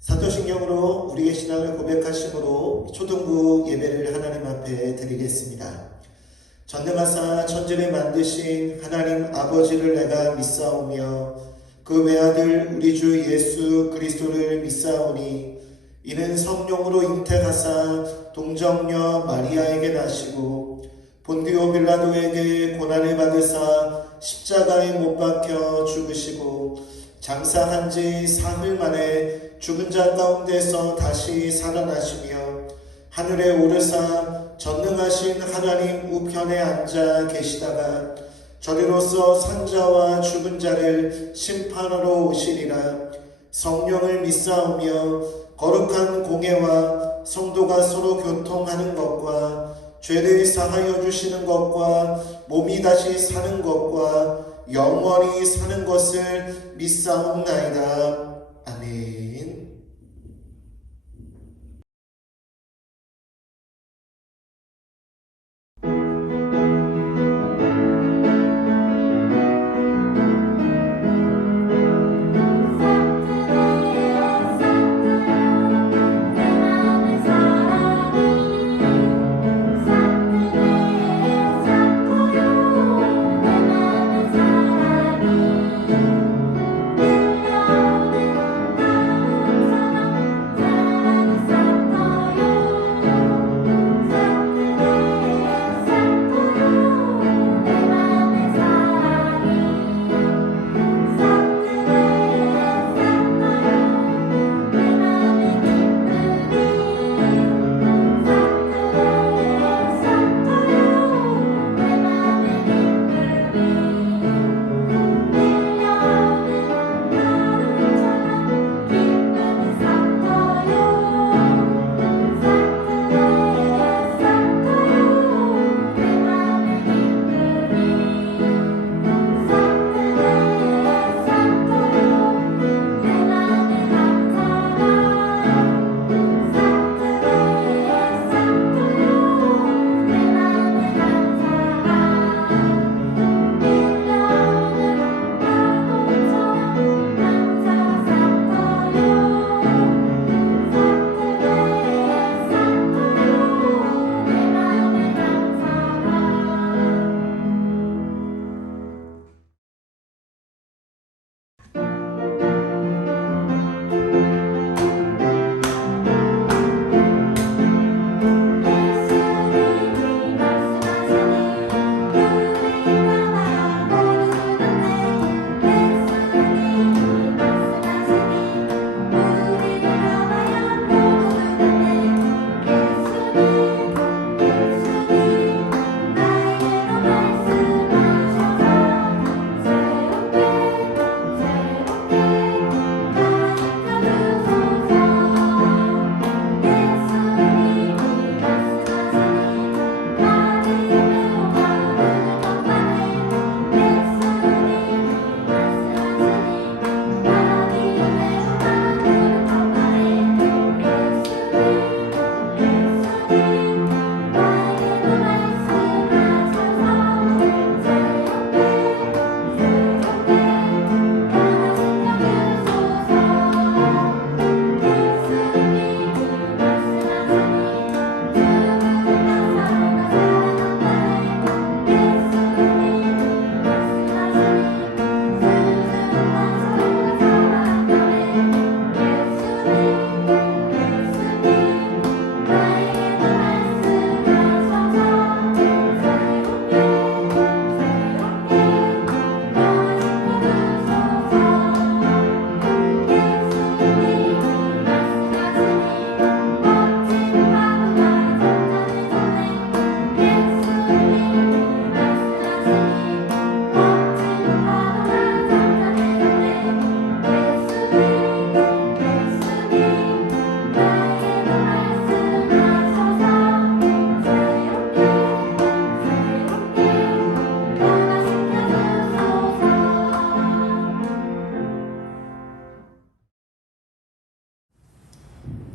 사도신경으로 우리의 신앙을 고백하심으로 초등부 예배를 하나님 앞에 드리겠습니다. 전능하사 천지를 만드신 하나님 아버지를 내가 믿사오며 그 외아들 우리 주 예수 그리스도를 믿사오니 이는 성령으로 잉태하사 동정녀 마리아에게 나시고 본디오 빌라도에게 고난을 받으사 십자가에 못 박혀 죽으시고 장사한 지 사흘 만에 죽은 자 가운데서 다시 살아나시며 하늘에 오르사 전능하신 하나님 우편에 앉아 계시다가 저리로서 산자와 죽은 자를 심판하러 오시리라. 성령을 믿사오며 거룩한 공예와 성도가 서로 교통하는 것과 죄를 사하여 주시는 것과 몸이 다시 사는 것과 영원히 사는 것을 믿사옵나이다. 아멘.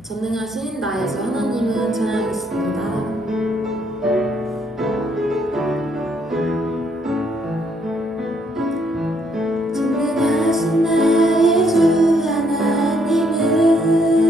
전능하신 나의 주 하나님은 찬양하겠습니다. 전능하신 나의 주 하나님은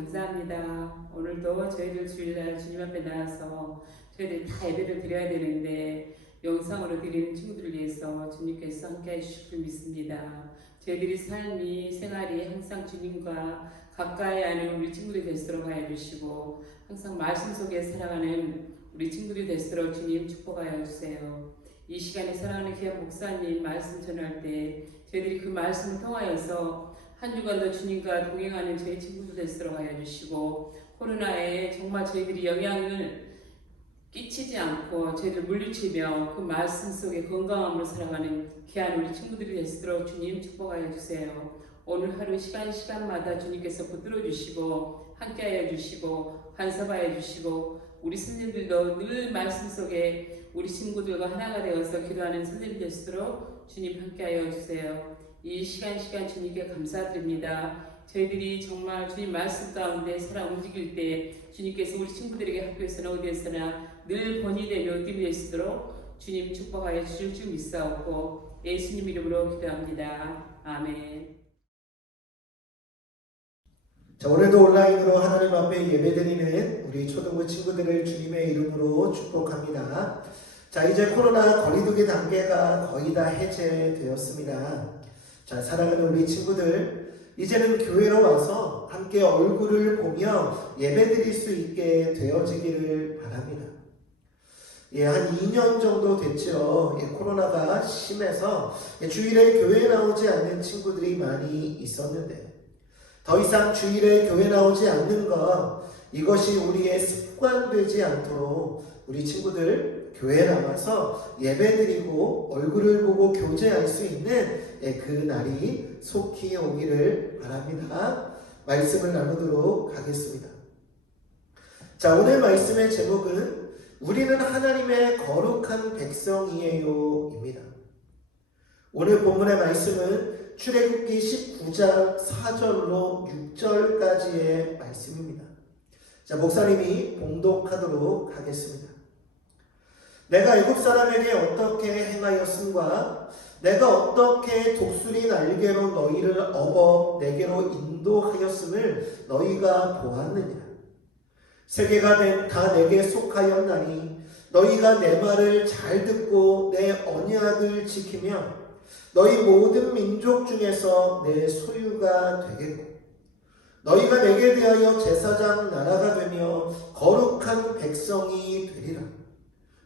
감사합니다. 오늘도 저희들 주일날 주님 앞에 나와서 저희들이 다 예배를 드려야 되는데 영상으로 드리는 친구들을 위해서 주님께서 함께 해주실 줄 믿습니다. 저희들이 삶이 생활이 항상 주님과 가까이 하는 우리 친구들이 될수록 하여 주시고 항상 말씀 속에 살아가는 우리 친구들이 될수록 주님 축복하여 주세요. 이 시간에 사랑하는 귀한 목사님 말씀 전할 때 저희들이 그 말씀을 통하여서 한 주간도 주님과 동행하는 저희 친구들 될수록 하여 주시고 코로나에 정말 저희들이 영향을 끼치지 않고 저희들 물리치며 그 말씀 속에 건강함으로 살아가는 귀한 우리 친구들이 될수록 주님 축복하여 주세요. 오늘 하루 시간마다 주님께서 붙들어 주시고 함께하여 주시고 간섭하여 주시고 우리 스님들도 늘 말씀 속에 우리 친구들과 하나가 되어서 기도하는 스님 될수록 주님 함께하여 주세요. 이 시간 주님께 감사드립니다. 저희들이 정말 주님 말씀 가운데 살아 움직일 때 주님께서 우리 친구들에게 학교에서나 어디에서나 늘 본이 되며 뜸이 되시도록 주님 축복하여 주실 줄 믿사옵고 예수님 이름으로 기도합니다. 아멘. 자, 오늘도 온라인으로 하나님 앞에 예배드리는 우리 초등부 친구들을 주님의 이름으로 축복합니다. 자, 이제 코로나 거리두기 단계가 거의 다 해제되었습니다. 자, 사랑하는 우리 친구들, 이제는 교회로 와서 함께 얼굴을 보며 예배드릴 수 있게 되어지기를 바랍니다. 한 2년 정도 됐죠. 코로나가 심해서 주일에 교회에 나오지 않는 친구들이 많이 있었는데 더 이상 주일에 교회 나오지 않는 것, 이것이 우리의 습관되지 않도록 우리 친구들 교회에 나와서 예배드리고 얼굴을 보고 교제할 수 있는 그 날이 속히 오기를 바랍니다. 말씀을 나누도록 하겠습니다. 자, 오늘 말씀의 제목은 우리는 하나님의 거룩한 백성이에요 입니다. 오늘 본문의 말씀은 출애굽기 19장 4절로 6절까지의 말씀입니다. 자, 목사님이 봉독하도록 하겠습니다. 내가 애굽 사람에게 어떻게 행하였음과 내가 어떻게 독수리 날개로 너희를 업어 내게로 인도하였음을 너희가 보았느냐. 세계가 다 내게 속하였나니 너희가 내 말을 잘 듣고 내 언약을 지키며 너희 모든 민족 중에서 내 소유가 되겠고 너희가 내게 대하여 제사장 나라가 되며 거룩한 백성이 되리라.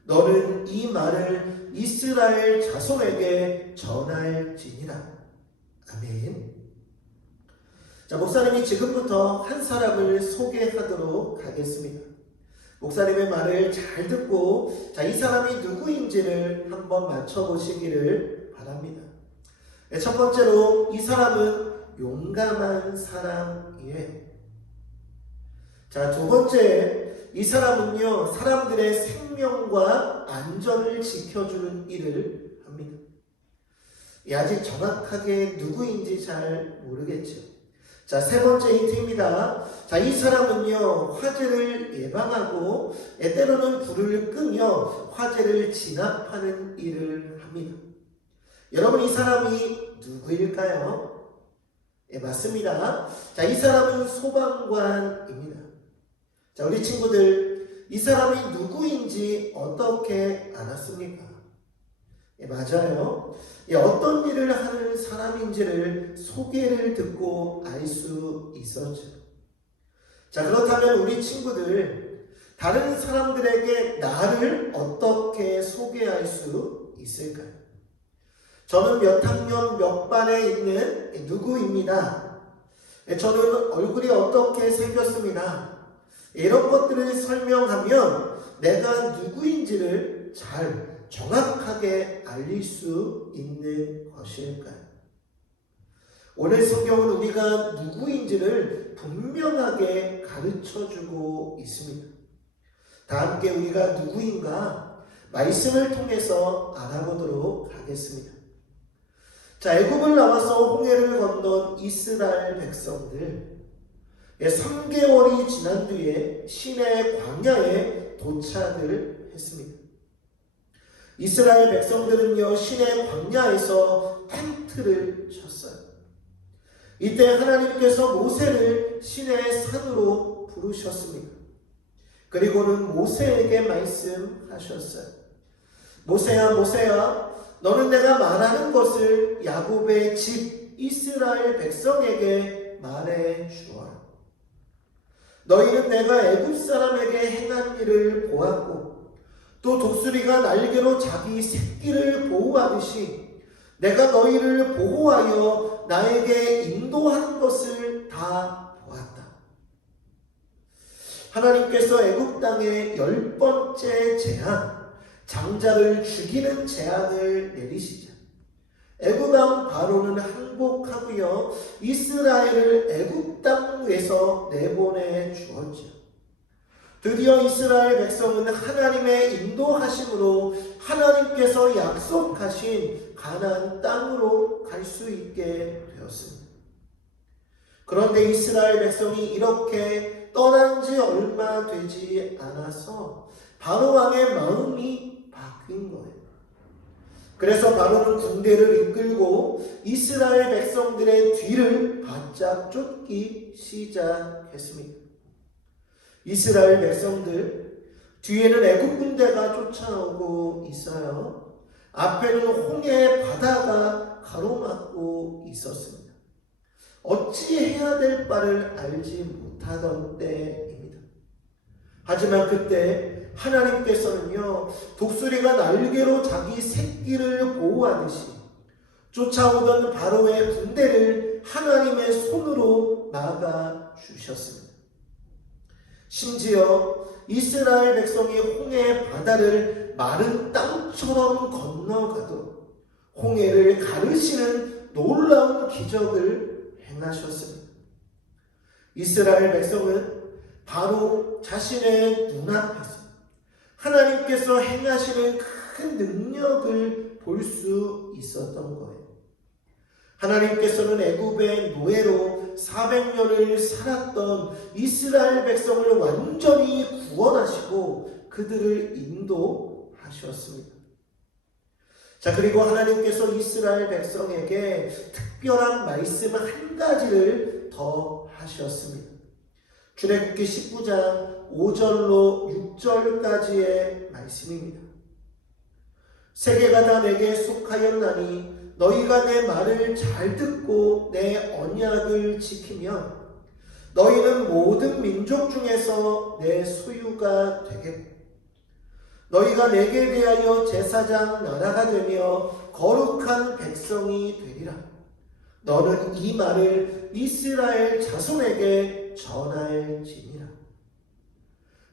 너는 이 말을 이스라엘 자손에게 전할지니라. 아멘. 자, 목사님이 지금부터 한 사람을 소개하도록 하겠습니다. 목사님의 말을 잘 듣고 이 사람이 누구인지를 한번 맞춰보시기를 바랍니다. 첫 번째로 이 사람은 용감한 사람이에요. 자, 두 번째, 이 사람은요, 사람들의 생명과 안전을 지켜주는 일을 합니다. 아직 정확하게 누구인지 잘 모르겠죠. 자, 세 번째 힌트입니다. 자, 이 사람은요, 화재를 예방하고 때로는 불을 끄며 화재를 진압하는 일을 합니다. 여러분, 이 사람이 누구일까요? 맞습니다. 자, 이 사람은 소방관입니다. 자, 우리 친구들, 이 사람이 누구인지 어떻게 알았습니까? 맞아요. 어떤 일을 하는 사람인지를 소개를 듣고 알 수 있었죠. 자, 그렇다면 우리 친구들, 다른 사람들에게 나를 어떻게 소개할 수 있을까요? 저는 몇 학년 몇 반에 있는 누구입니다. 저는 얼굴이 어떻게 생겼습니다. 이런 것들을 설명하면 내가 누구인지를 잘 정확하게 알릴 수 있는 것일까요? 오늘 성경은 우리가 누구인지를 분명하게 가르쳐주고 있습니다. 다 함께 우리가 누구인가 말씀을 통해서 알아보도록 하겠습니다. 자, 애굽을 나와서 홍해를 건넌 이스라엘 백성들, 3개월이 지난 뒤에 시내 광야에 도착을 했습니다. 이스라엘 백성들은요, 시내 광야에서 텐트를 쳤어요. 이때 하나님께서 모세를 신의 산으로 부르셨습니다. 그리고는 모세에게 말씀하셨어요. 모세야, 모세야, 너는 내가 말하는 것을 야곱의 집 이스라엘 백성에게 말해 주어라. 너희는 내가 애굽 사람에게 행한 일을 보았고 또 독수리가 날개로 자기 새끼를 보호하듯이 내가 너희를 보호하여 나에게 인도한 것을 다 보았다. 하나님께서 애굽 땅에 10번째 재앙, 장자를 죽이는 재앙을 내리시자 애굽 왕 바로는 항복하고요 이스라엘을 애굽 땅에서 내보내 주었죠. 드디어 이스라엘 백성은 하나님의 인도하심으로 하나님께서 약속하신 가나안 땅으로 갈 수 있게 되었습니다. 그런데 이스라엘 백성이 이렇게 떠난 지 얼마 되지 않아서 바로 왕의 마음이 바뀐 거예요. 그래서 바로는 군대를 이끌고 이스라엘 백성들의 뒤를 바짝 쫓기 시작했습니다. 이스라엘 백성들 뒤에는 애굽 군대가 쫓아오고 있어요. 앞에는 홍해 바다가 가로막고 있었습니다. 어찌해야 될 바를 알지 못하던 때입니다. 하지만 그때 하나님께서는요 독수리가 날개로 자기 새끼를 보호하듯이 쫓아오던 바로의 군대를 하나님의 손으로 막아주셨습니다. 심지어 이스라엘 백성이 홍해 바다를 마른 땅처럼 건너가도 홍해를 가르시는 놀라운 기적을 행하셨습니다. 이스라엘 백성은 바로 자신의 눈앞에서 하나님께서 행하시는 큰 능력을 볼 수 있었던 거예요. 하나님께서는 애굽의 노예로 400년을 살았던 이스라엘 백성을 완전히 구원하시고 그들을 인도하셨습니다. 자, 그리고 하나님께서 이스라엘 백성에게 특별한 말씀 한 가지를 더 하셨습니다. 출애굽기 19장 5절로 6절까지의 말씀입니다. 세계가 다 내게 속하였나니 너희가 내 말을 잘 듣고 내 언약을 지키면 너희는 모든 민족 중에서 내 소유가 되겠고 너희가 내게 대하여 제사장 나라가 되며 거룩한 백성이 되리라. 너는 이 말을 이스라엘 자손에게 전할지니라.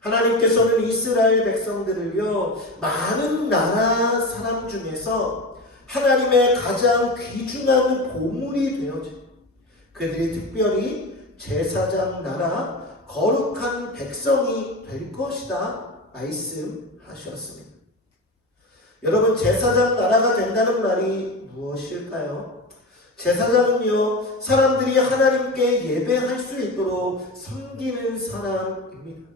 하나님께서는 이스라엘 백성들을요 많은 나라 사람 중에서 하나님의 가장 귀중한 보물이 되어진 그들이 특별히 제사장 나라 거룩한 백성이 될 것이다 말씀하셨습니다. 여러분, 제사장 나라가 된다는 말이 무엇일까요? 제사장은요 사람들이 하나님께 예배할 수 있도록 섬기는 사람입니다.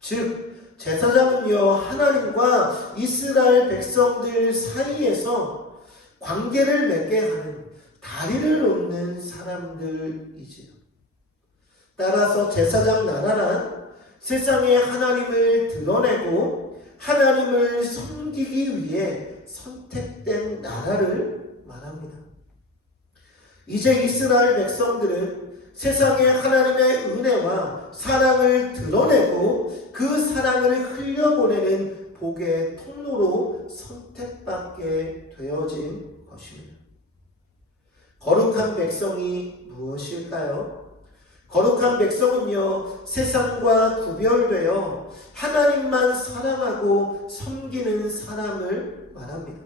즉 제사장은요 하나님과 이스라엘 백성들 사이에서 관계를 맺게 하는 다리를 놓는 사람들이지요. 따라서 제사장 나라란 세상에 하나님을 드러내고 하나님을 섬기기 위해 선택된 나라를 말합니다. 이제 이스라엘 백성들은 세상에 하나님의 은혜와 사랑을 드러내고 그 사랑을 흘려보내는 복의 통로로 선택받게 되어진 것입니다. 거룩한 백성이 무엇일까요? 거룩한 백성은요 세상과 구별되어 하나님만 사랑하고 섬기는 사람을 말합니다.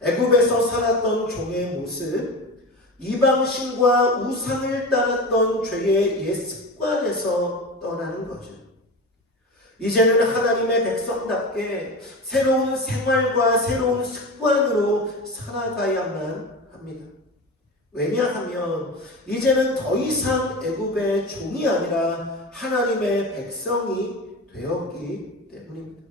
애굽에서 살았던 종의 모습, 이방신과 우상을 따랐던 죄의 옛 습관에서 떠나는 거죠. 이제는 하나님의 백성답게 새로운 생활과 새로운 습관으로 살아가야만 합니다. 왜냐하면 이제는 더 이상 애굽의 종이 아니라 하나님의 백성이 되었기 때문입니다.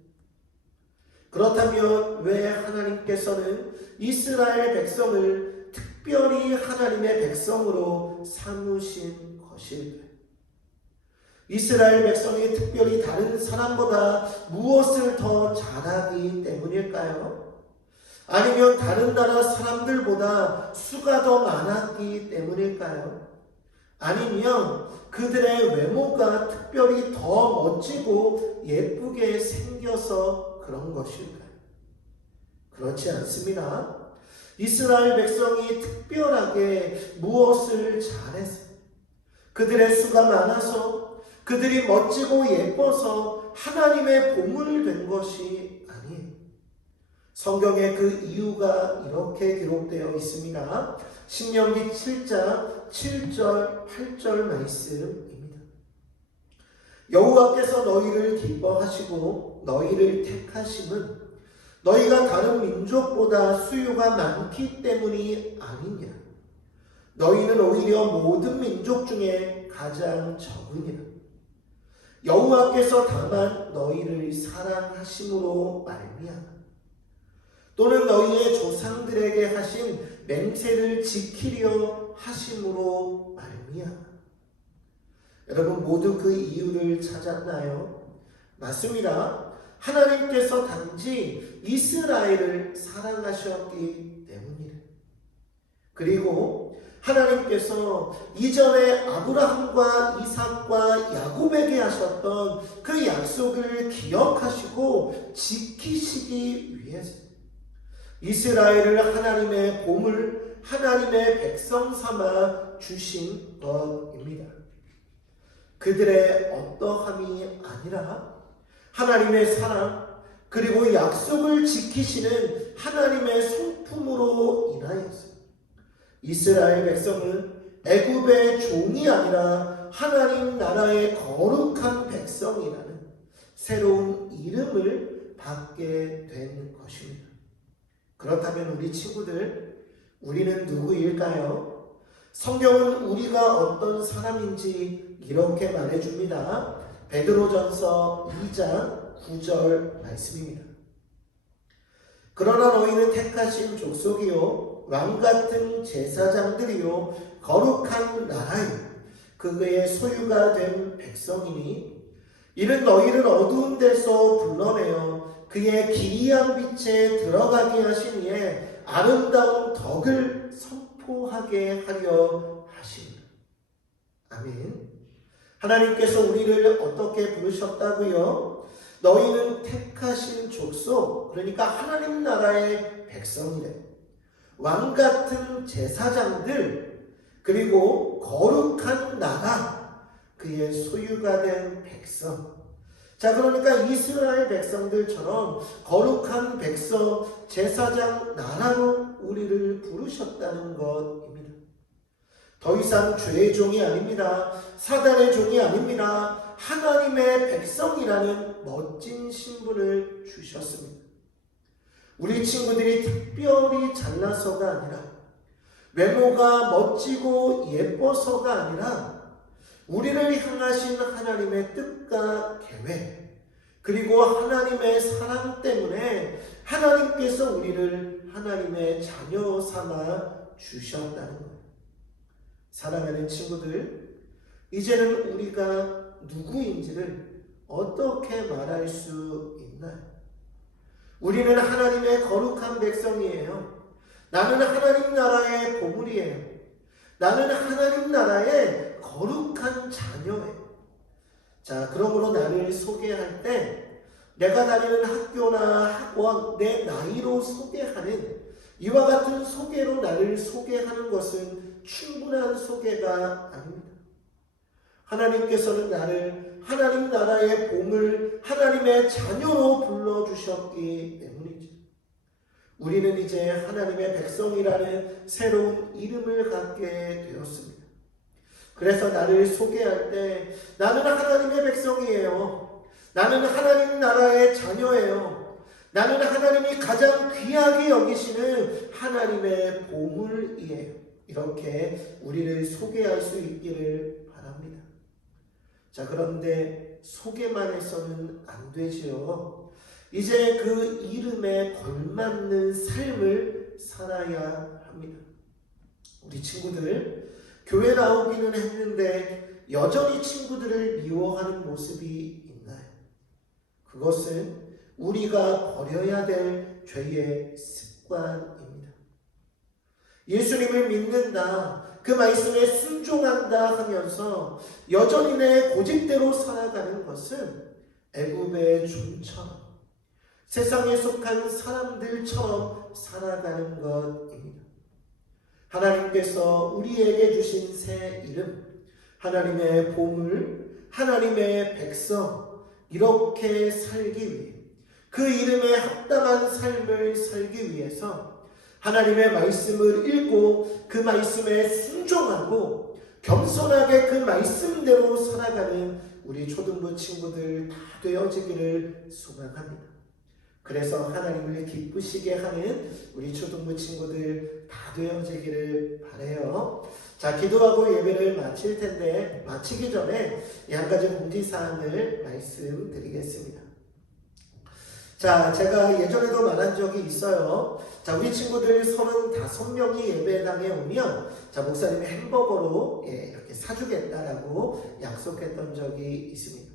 그렇다면 왜 하나님께서는 이스라엘 백성을 특별히 하나님의 백성으로 삼으신 것일까요? 이스라엘 백성이 특별히 다른 사람보다 무엇을 더 잘하기 때문일까요? 아니면 다른 나라 사람들보다 수가 더 많았기 때문일까요? 아니면 그들의 외모가 특별히 더 멋지고 예쁘게 생겨서 그런 것일까요? 그렇지 않습니다. 이스라엘 백성이 특별하게 무엇을 잘해서, 그들의 수가 많아서, 그들이 멋지고 예뻐서 하나님의 보물 된 것이 아니에요. 성경에 그 이유가 이렇게 기록되어 있습니다. 신명기 7장 7절 8절 말씀입니다. 여호와께서 너희를 기뻐하시고 너희를 택하심은 너희가 다른 민족보다 수요가 많기 때문이 아니냐. 너희는 오히려 모든 민족 중에 가장 적으니라. 여호와께서 다만 너희를 사랑하심으로 말미암아 또는 너희의 조상들에게 하신 맹세를 지키려 하심으로 말미암아. 여러분 모두 그 이유를 찾았나요? 맞습니다. 하나님께서 단지 이스라엘을 사랑하셨기 때문이래. 그리고 하나님께서 이전에 아브라함과 이삭과 야곱에게 하셨던 그 약속을 기억하시고 지키시기 위해서 이스라엘을 하나님의 보물, 하나님의 백성 삼아 주신 것입니다. 그들의 어떠함이 아니라 하나님의 사랑 그리고 약속을 지키시는 하나님의 성품으로 인하여서 이스라엘 백성은 애굽의 종이 아니라 하나님 나라의 거룩한 백성이라는 새로운 이름을 받게 된 것입니다. 그렇다면 우리 친구들, 우리는 누구일까요? 성경은 우리가 어떤 사람인지 이렇게 말해줍니다. 베드로전서 2장 9절 말씀입니다. 그러나 너희는 택하신 족속이요 왕같은 제사장들이요 거룩한 나라요 그의 소유가 된 백성이니 이는 너희를 어두운 데서 불러내어 그의 기이한 빛에 들어가게 하신 이에 아름다운 덕을 선포하게 하려 하십니다. 아멘. 하나님께서 우리를 어떻게 부르셨다고요? 너희는 택하신 족속, 그러니까 하나님 나라의 백성이래. 왕같은 제사장들, 그리고 거룩한 나라, 그의 소유가 된 백성. 자, 그러니까 이스라엘 백성들처럼 거룩한 백성, 제사장, 나라로 우리를 부르셨다는 것입니다. 더 이상 죄의 종이 아닙니다. 사단의 종이 아닙니다. 하나님의 백성이라는 멋진 신분을 주셨습니다. 우리 친구들이 특별히 잘나서가 아니라 외모가 멋지고 예뻐서가 아니라 우리를 향하신 하나님의 뜻과 계획 그리고 하나님의 사랑 때문에 하나님께서 우리를 하나님의 자녀 삼아 주셨다는 거예요. 사랑하는 친구들, 이제는 우리가 누구인지를 어떻게 말할 수 있나요? 우리는 하나님의 거룩한 백성이에요. 나는 하나님 나라의 보물이에요. 나는 하나님 나라의 거룩한 자녀예요. 자, 그러므로 나를 소개할 때 내가 다니는 학교나 학원, 내 나이로 소개하는 이와 같은 소개로 나를 소개하는 것은 충분한 소개가 아닙니다. 하나님께서는 나를 하나님 나라의 보물, 하나님의 자녀로 불러주셨기 때문이죠. 우리는 이제 하나님의 백성이라는 새로운 이름을 갖게 되었습니다. 그래서 나를 소개할 때 나는 하나님의 백성이에요. 나는 하나님 나라의 자녀예요. 나는 하나님이 가장 귀하게 여기시는 하나님의 보물이에요. 이렇게 우리를 소개할 수 있기를 바랍니다. 자, 그런데 소개만 해서는 안 되지요. 이제 그 이름에 걸맞는 삶을 살아야 합니다. 우리 친구들 교회 나오기는 했는데 여전히 친구들을 미워하는 모습이 있나요? 그것은 우리가 버려야 될 죄의 습관입니다. 예수님을 믿는다, 그 말씀에 순종한다 하면서 여전히 내 고집대로 살아가는 것은 애굽의 종처럼 세상에 속한 사람들처럼 살아가는 것입니다. 하나님께서 우리에게 주신 새 이름, 하나님의 보물, 하나님의 백성, 이렇게 살기 위해, 그 이름에 합당한 삶을 살기 위해서 하나님의 말씀을 읽고 그 말씀에 순종하고 겸손하게 그 말씀대로 살아가는 우리 초등부 친구들 다 되어지기를 소망합니다. 그래서 하나님을 기쁘시게 하는 우리 초등부 친구들 다 되어지기를 바라요. 자, 기도하고 예배를 마칠 텐데 마치기 전에 한 가지 공지사항을 말씀드리겠습니다. 자, 제가 예전에도 말한 적이 있어요. 자, 우리 친구들 35명이 예배당에 오면 자, 목사님이 햄버거로 이렇게 사주겠다라고 약속했던 적이 있습니다.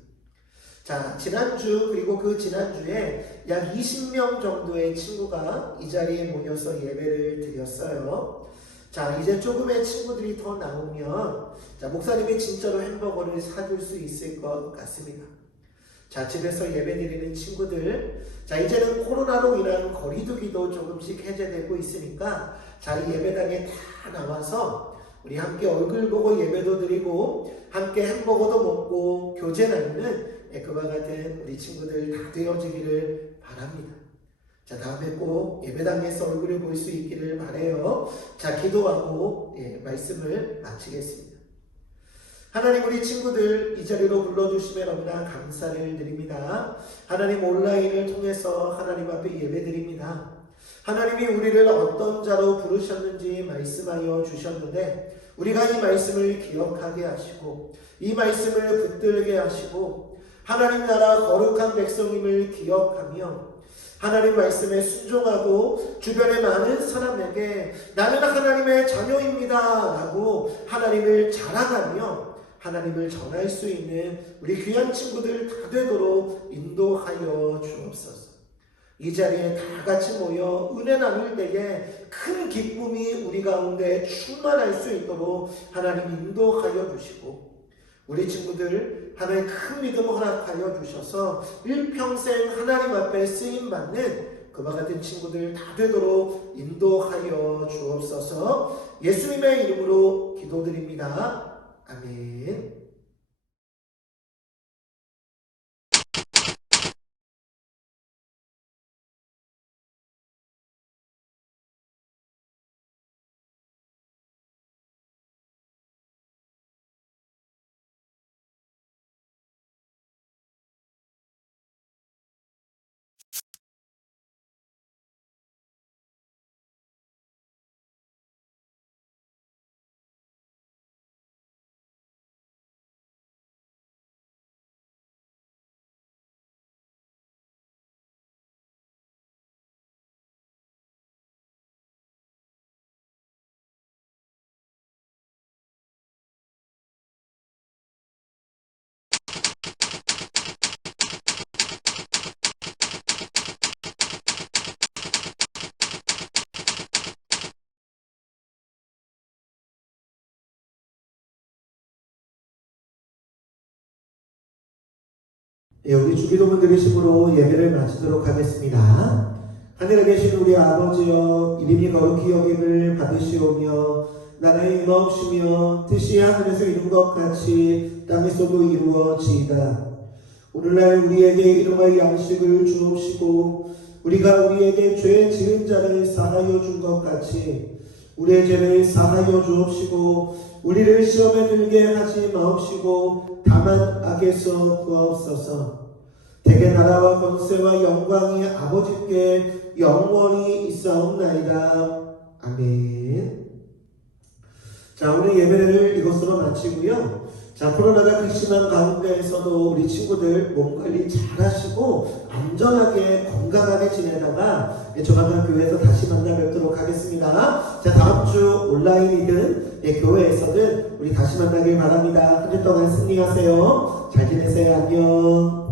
자, 지난주 그리고 그 지난주에 약 20명 정도의 친구가 이 자리에 모여서 예배를 드렸어요. 자, 이제 조금의 친구들이 더 나오면 자, 목사님이 진짜로 햄버거를 사줄 수 있을 것 같습니다. 자, 집에서 예배드리는 친구들, 자, 이제는 코로나로 인한 거리두기도 조금씩 해제되고 있으니까 자, 이 예배당에 다 나와서 우리 함께 얼굴 보고 예배도 드리고 함께 햄버거도 먹고 교제 나누는 그와 같은 우리 친구들 다 되어지기를 바랍니다. 자, 다음에 꼭 예배당에서 얼굴을 볼 수 있기를 바라요. 자, 기도하고 말씀을 마치겠습니다. 하나님, 우리 친구들 이 자리로 불러주심에 너무나 감사를 드립니다. 하나님, 온라인을 통해서 하나님 앞에 예배드립니다. 하나님이 우리를 어떤 자로 부르셨는지 말씀하여 주셨는데 우리가 이 말씀을 기억하게 하시고 이 말씀을 붙들게 하시고 하나님 나라 거룩한 백성임을 기억하며 하나님 말씀에 순종하고 주변의 많은 사람에게 나는 하나님의 자녀입니다 라고 하나님을 자랑하며 하나님을 전할 수 있는 우리 귀한 친구들 다 되도록 인도하여 주옵소서. 이 자리에 다 같이 모여 은혜 나눌 때에 큰 기쁨이 우리 가운데 충만할 수 있도록 하나님 인도하여 주시고 우리 친구들 하나님 큰 믿음 허락하여 주셔서 일평생 하나님 앞에 쓰임받는 그와 같은 친구들 다 되도록 인도하여 주옵소서. 예수님의 이름으로 기도드립니다. 아멘. 우리 주기도문 드리심으로 예배를 마치도록 하겠습니다. 하늘에 계신 우리 아버지여, 이름이 거룩히 여김을 받으시오며 나라의 임하옵시며 뜻이 하늘에서 이룬 것 같이 땅에서도 이루어지이다. 오늘날 우리에게 일용할 양식을 주옵시고 우리가 우리에게 죄 지은 자를 사하여 준 것 같이 우리의 죄를 사하여 주옵시고 우리를 시험에 들게 하지 마옵시고 다만 악에서 구하옵소서. 대개 나라와 권세와 영광이 아버지께 영원히 있사옵나이다. 아멘. 자, 자, 우리 예배를 이것으로 마치고요. 자, 코로나가 극심한 가운데에서도 우리 친구들 몸 관리 잘 하시고 안전하게 건강하게 지내다가 조만간 교회에서 다시 만나 뵙도록 하겠습니다. 자, 다음 주 온라인이든 교회에서든 우리 다시 만나길 바랍니다. 한 주 동안 승리하세요. 잘 지내세요. 안녕.